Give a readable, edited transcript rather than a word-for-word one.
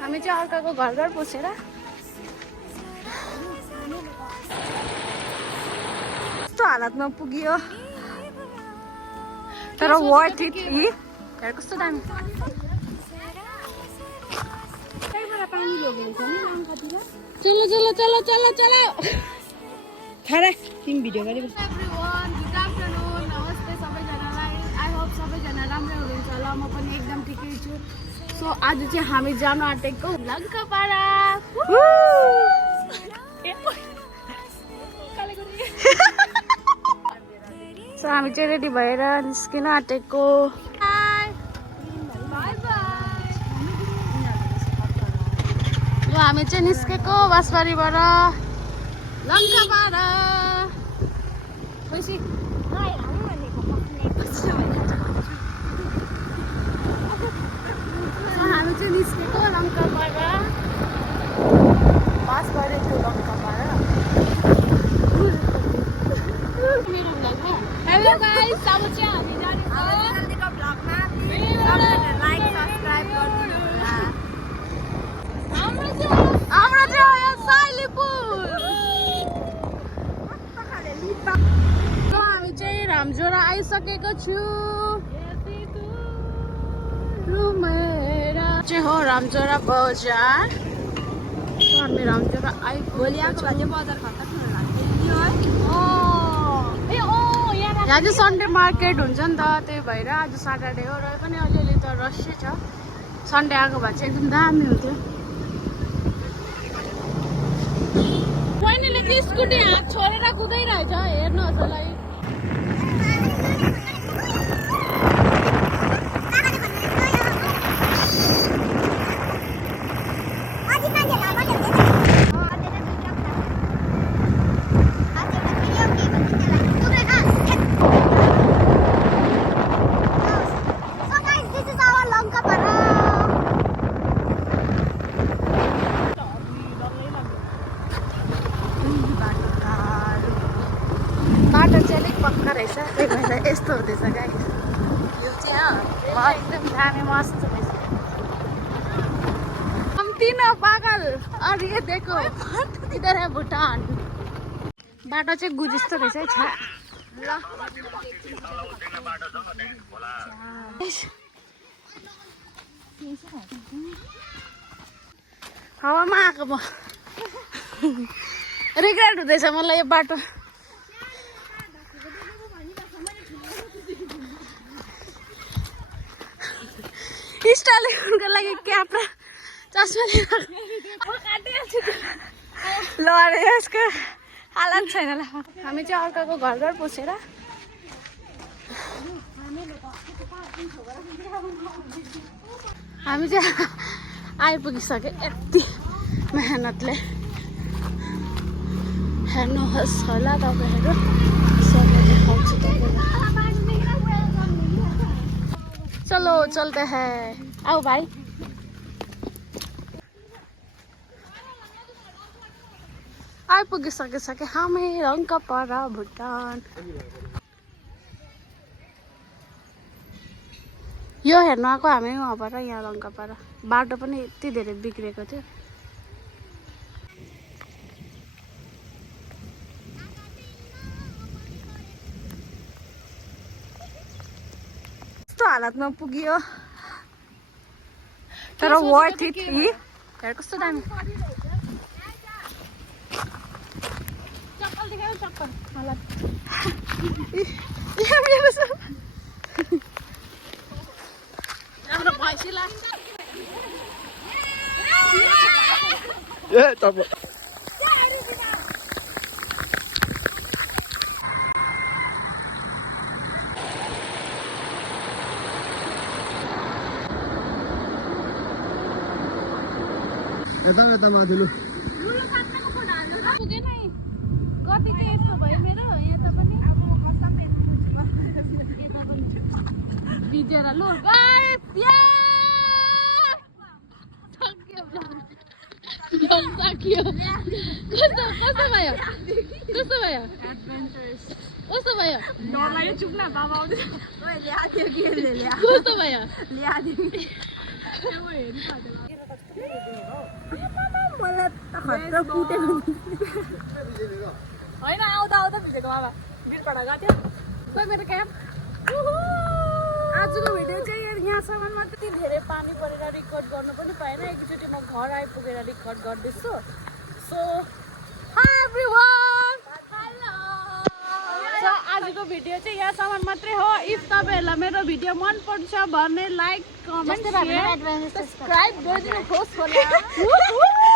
हामी चाहिँ अर्काको घर घर पुछेर कस्तो हालतमा पुग्यो तर वर्थ इट हेर कस्तो दामी चलो चलो चलो चलो चलो खारा तिमी भिडियो गरेको नमस्ते सबैजनालाई आई होप सबैजना राम्रै हुनुहुन्छ होला म पनि एकदम ठिकै छु सो आज चाहिँ हामी जान आँटेको लङ्कापाडा सो हामी चाहिँ रेडी भएर निस्किन आँटेको हामी चाहिँ निस्केको बाँसबारीबाट लङ्कापाडा हामी चाहिँ निस्केको लङ्कापाडा बाँसबारी टु लङ्कापाडा हेलो गाइस अब चाहिँ हामी जानेछौँ जल्दीको ब्लगमा लाइक सब्स्क्राइब गर्नु होला हाम्रो चाहिँ यो साइलीपुर हामी चाहिँ रामझोडा आइसकेको छु चाहिँ हो रामझोडा बजार हामी रामझोडा आइपुगेको यहाँ चाहिँ सन्डे मार्केट हुन्छ नि त त्यही भएर आज सटरडे हो र पनि अलिअलि त रसी छ सन्डे आएको भए चाहिँ एकदम दामी हुन्थ्यो बहिनीले चाहिँ स्कुटी हात छोडेर कुदाइरहेछ हेर्नुहोस् होला बाटो चाहिँ अलिक पक्का रहेछ त्यही भएर यस्तो हुँदैछ गाई यो चाहिँ एकदम दामी मस्त रहेछ हम तीनों पागल और ये देखो इधर है भुटान बाटो चाहिँ गुजिस्तो रहेछ है छा ल हावामा आएको म रिग्रेट हुँदैछ मलाई यो बाटो स्टाइल उनको लागि क्याप र चस्मा ल अरे यसको हालत छैन ल हामी चाहिँ अर्काको घर घर पुछेर हामी चाहिँ आइपुगिसक्यो यति मेहनतले हेर्नुहोस् होला तपाईँहरू सबैले देखाउँछु तपाईँलाई चलो चलते हैं आओ भाई आइपुगिसके हामी लङ्कापाडा भुटान यो हेर्नु आएको हामी वहाँबाट यहाँ लङ्कापाडा बाटो पनि यति धेरै बिग्रेको थियो हालतमा पुग्यो तर वर्थ इट हेर कस्तो दामी चप्पल देखाऊ चप्पल मलाई राम्रो भैँसी लाग्छ ए चप्पल यता माथिल्लो पुगेन कति चाहिँ यस्तो भयो मेरो यता पनि भिजेर लो गाइस सक्यो कस्तो भयो कस्तो भयो कस्तो भयो डरलाग्यो चुप्ला बाबा आउँदैछ ओए ल्यादियो के ल्या कस्तो भयो ल्यादियो होइन आउँदा आउँदा भिजेको बाबा बिरपाडा गएको थियो खोइ मेरो क्याप आजको भिडियो चाहिँ यहाँसम्म मात्रै त्यति धेरै पानी परेर रेकर्ड गर्नु पनि पाएन एकचोटि म घर आइपुगेर रेकर्ड गर्दैछु सो हाई एभ्रीवन सो आजको भिडियो चाहिँ यहाँसम्म मात्रै हो इफ तपाईँहरूलाई मेरो भिडियो मन पर्छ भने लाइक कमेन्ट सब्सक्राइब गरिदिनुहोस् होला